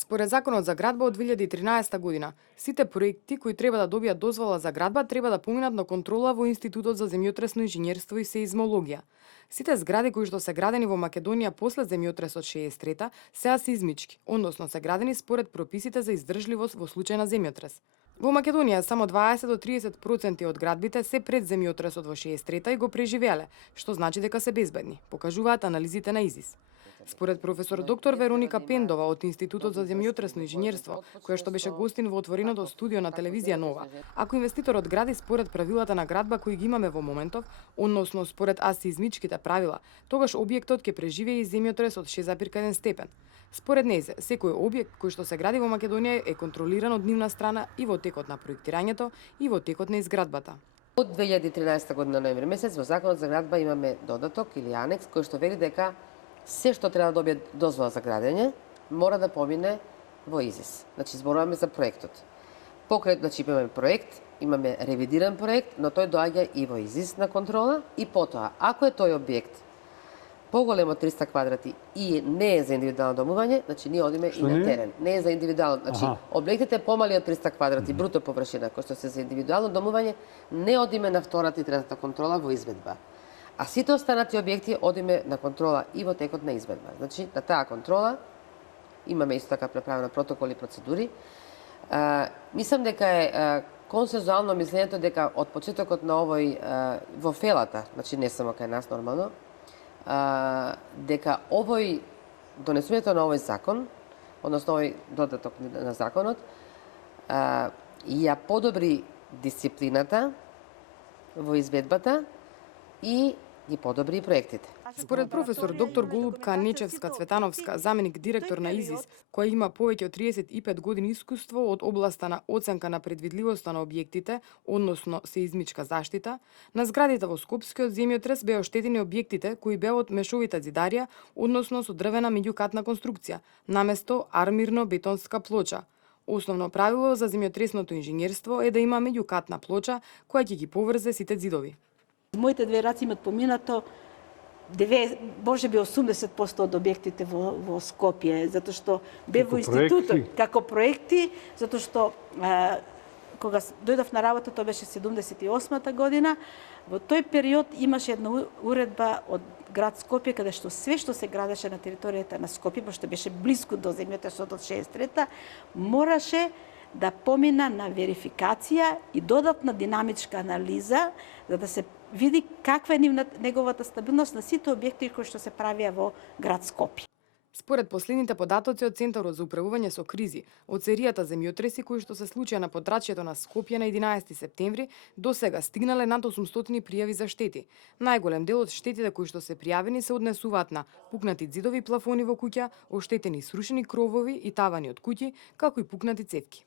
Според Законот за градба од 2013 година, сите проекти кои треба да добијат дозвола за градба треба да поминат на контрола во Институтот за земјотресно инженерство и сеизмологија. Сите згради кои што се градени во Македонија после земјотресот 63-та сега сеизмички, односно се градени според прописите за издржливост во случај на земјотрес. Во Македонија само 20 до 30% од градбите се пред земјотресот во 63-та и го преживеале, што значи дека се безбедни, покажуваат анализите на ИЗИС. Според професор доктор Вероника Пендова од Институтот за земјотресно инженерство, која што беше гостин во отвореното студио на телевизија Нова, ако инвеститорот гради според правилата на градба кои ги имаме во моментов, односно според асеизмичките правила, тогаш објектот ќе преживее и земјотрес од 6,1 степен. Според незе, секој објект кој што се гради во Македонија е контролиран од нивна страна и во текот на проектирањето и во текот на изградбата. Од 2013 година ноември месец во Законот за градба имаме додаток или анекс кој што вели дека се што треба да добие дозвола за градење мора да помине во ИЗИС. Значи зборуваме за проектот. Покрај, значи имаме проект, имаме ревидиран проект, но тој доаѓа и во ИЗИС на контрола и потоа, ако е тој објект поголемо од 300 квадрати и не е за индивидуално домување, значи ние одиме и на терен. Не е за индивидуално, значи објектите помали од 300 квадрати бруто површина, кои што се за индивидуално домување, не одиме на втората и третата контрола во изведба. А сите останати објекти одиме на контрола и во текот на изведба. Значи, на таа контрола имаме исто така преправено протоколи и процедури. Мислам дека е консензуално мислењето дека од почетокот на овој во фелата, значи не само кај нас нормално, дека донесувањето на овој закон, односно овој додаток на законот, ја подобри дисциплината во изведбата и ги подобри и проектите. Според професор доктор Голубка Нечевска-Цветановска, заменик директор на ИЗИС, која има повеќе од 35 години искуство од областа на оценка на предвидливоста на објектите, односно сеизмичка заштита, на зградите во Скопскиот земјотрес беа оштетени објектите кои беа од мешовита зидарија, односно со дрвена меѓукатна конструкција, наместо армирно-бетонска плоча. Основно правило за земјотресното инженерство е да има меѓукатна плоча која ќе ги поврзе сите зидови. Моите две раци имат поминато може би 80% од објектите во Скопје, затоа што бе во институтот како проекти, затоа што кога дојдов на работа, тоа беше 78-та година, во тој период имаше една уредба од град Скопје, каде што све што се градеше на територијата на Скопје, пошто беше блиску до земјотресот од 63-та, мораше да помина на верификација и додатна динамичка анализа, за да се види каква е неговата стабилност на сите објекти кои што се правија во град Скопје. Според последните податоци од Центарот за управување со кризи, од серијата земјотреси кои што се случија на подрачјето на Скопје на 11 септември, до сега стигнале над 800 пријави за штети. Најголем дел од штетите кои што се пријавени се однесуваат на пукнати ѕидови и плафони во куќа, оштетени срушени кровови и тавани од куќи, како и пукнати цевки.